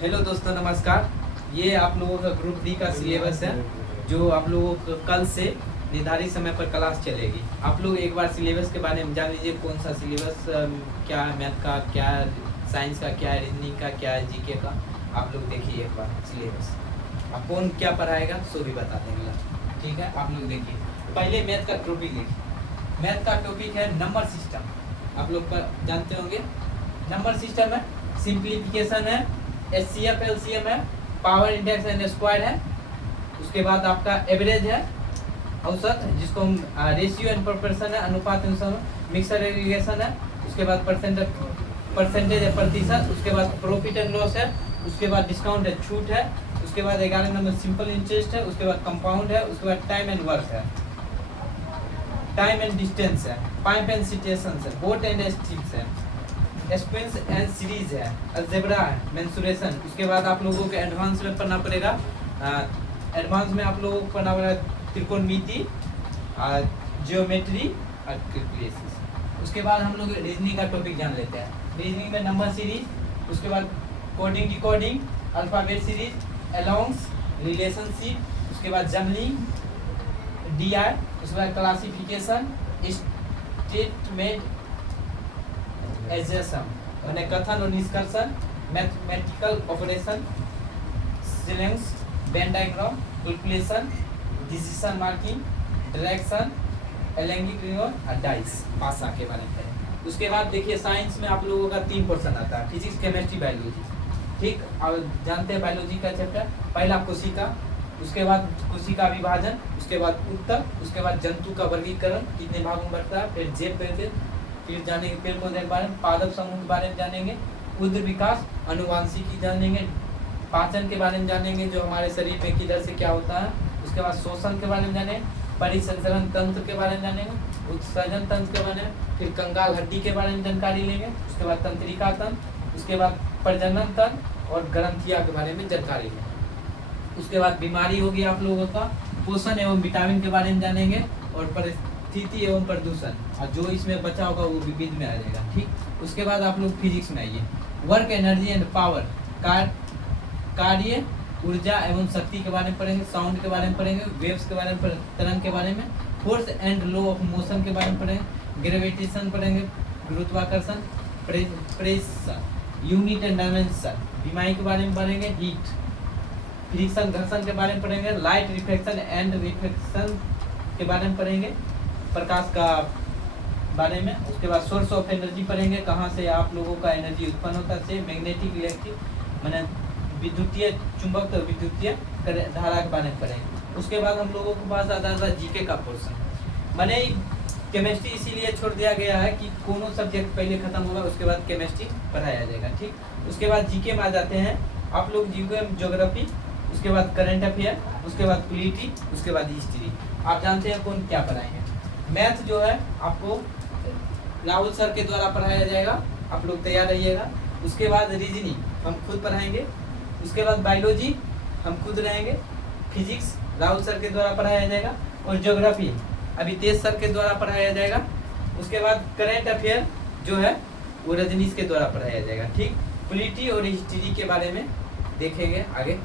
Hello दोस्तों, नमस्कार। ये आप लोगों का ग्रुप डी का सिलेबस है जो आप लोगों को कल से निर्धारित समय पर क्लास चलेगी। आप लोग एक बार सिलेबस के बारे में जान लीजिए, कौन सा सिलेबस क्या है, मैथ का क्या है, साइंस का क्या है, रीजनिंग का क्या है, जीके का। आप लोग देखिए एक बार सिलेबस। अब कौन क्या पढ़ाएगा सो भी बता देंगे, ठीक है। आप लोग देखिए, पहले मैथ का टॉपिक देखिए। मैथ का टॉपिक है नंबर सिस्टम। आप लोग जानते होंगे नंबर सिस्टम है, सिंप्लीफिकेशन है, एचसीएफ एलसीएम है, पावर इंडेक्स एंड स्क्वायर है। उसके बाद आपका एवरेज है, औसत जिसको हम रेशियो एंड प्रोपोर्शन है, अनुपात मिक्सर एग्रीगेशन है। उसके बाद परसेंटेज है, प्रतिशत। उसके बाद प्रॉफिट एंड लॉस है। उसके बाद डिस्काउंट है, छूट है। उसके बाद 11 नंबर सिंपल इंटरेस्ट है। उसके बाद कंपाउंड है। उसके बाद टाइम एंड वर्क है, टाइम एंड डिस्टेंस है, पाइप एंड सिचुएशन है, बोट एंड स्टिक्स है, एक्सपेंस एंड सीरीज है, अलजेब्रा है, मेंसुरेशन। उसके बाद आप लोगों को एडवांस में पढ़ना पड़ेगा। एडवांस में आप लोगों को पढ़ना पड़ेगा त्रिकोणमिति, जियोमेट्री और कैलकुलेशन। उसके बाद हम लोग रीजनिंग का टॉपिक जान लेते हैं। रीजनिंग में नंबर सीरीज, उसके बाद कोडिंग डिकोडिंग, अल्फाबेट सीरीज, अलोंग्स, रिलेशनशिप। उसके बाद जमलिंग, डीआई। उसके बाद क्लासिफिकेशन, स्टेटमेंट, एजेसम यानी कथन और निष्कर्षण, मैथमेटिकल ऑपरेशन, सिलेंस, Venn diagram, calculation, decision marking, direction, एलैंगिक रिंग और डाइस पासा के बारे में है। उसके बाद देखिए साइंस में आप लोगों का 3 पोर्शन आता है, फिजिक्स, केमिस्ट्री, बायोलॉजी। ठीक, और जानते हैं बायोलॉजी का चैप्टर। पहला कोशिका, उसके बाद कोशिका विभाजन, उसके बाद उत्तर, उसके बाद जंतु का वर्गीकरण कितने भागों में बढ़ता है, फिर जेब पेड़, फिर जानेंगे पेड़ पौधे के बारे में, पादप समूह के बारे में जानेंगे, उग्र विकास, अनुवांशिकी जानेंगे, पाचन के बारे में जानेंगे जो हमारे शरीर में किधर से क्या होता है। उसके बाद श्वसन के बारे में जानेंगे, परिसंचरण तंत्र के बारे में जानेंगे, उत्सर्जन तंत्र के बारे में, फिर कंकाल हड्डी के बारे में जानकारी लेंगे। उसके बाद तंत्रिका तंत्र, उसके बाद प्रजनन तंत्र और ग्रंथिया के बारे में जानकारी लेंगे। उसके बाद बीमारी होगी आप लोगों का, पोषण एवं विटामिन के बारे में जानेंगे, और परिस्थिति एवं प्रदूषण, और जो इसमें बचा होगा वो विविध में आ जाएगा। ठीक, उसके बाद आप लोग फिजिक्स में आइए। वर्क, एनर्जी एंड पावर, कार्य, ऊर्जा एवं शक्ति के बारे में पढ़ेंगे, साउंड के बारे में पढ़ेंगे, वेव्स के बारे में, तरंग के बारे में, force and law of motion के बारे में पढ़ेंगे, ग्रेविटेशन पढ़ेंगे, गुरुत्वाकर्षण, प्रेशर, यूनिट एंड डायमेंशन, बीमारी के बारे में पढ़ेंगे, हीट, फ्रिक्शन घर्षण के बारे में पढ़ेंगे, लाइट रिफ्लेक्शन एंड रिफ्लेक्शन के बारे में पढ़ेंगे, प्रकाश का बारे में। उसके बाद सोर्स ऑफ एनर्जी पढ़ेंगे, कहाँ से आप लोगों का एनर्जी उत्पन्न होता है, मैग्नेटिक, इलेक्ट्रिक मैंने विद्युतीय, चुंबक तो विद्युतीय धारा के बारे में पढ़ेंगे। उसके बाद हम लोगों के पास आता था जीके का पोर्शन। मैंने केमिस्ट्री इसीलिए छोड़ दिया गया है कि कोनो सब्जेक्ट पहले खत्म होगा, उसके बाद केमिस्ट्री पढ़ाया जाएगा। ठीक, उसके बाद जीके में आ जाते हैं आप लोग, जीके में ज्योग्राफी, उसके बाद करंट अफेयर, उसके बाद पॉलिटी, उसके बाद हिस्ट्री। आप जानते हैं कौन क्या पढ़ाएंगे। मैथ जो है आपको राहुल सर के द्वारा पढ़ाया जाएगा, आप लोग तैयार रहिएगा। उसके बाद रीजनिंग हम खुद पढ़ाएंगे। उसके बाद बायोलॉजी हम खुद रहेंगे। फिजिक्स राहुल सर के द्वारा पढ़ाया जाएगा, और ज्योग्राफी अभी तेज सर के द्वारा पढ़ाया जाएगा। उसके बाद करंट अफेयर जो है वो रजनीश के द्वारा पढ़ाया जाएगा। ठीक, पॉलिटी और हिस्ट्री के बारे में देखेंगे आगे।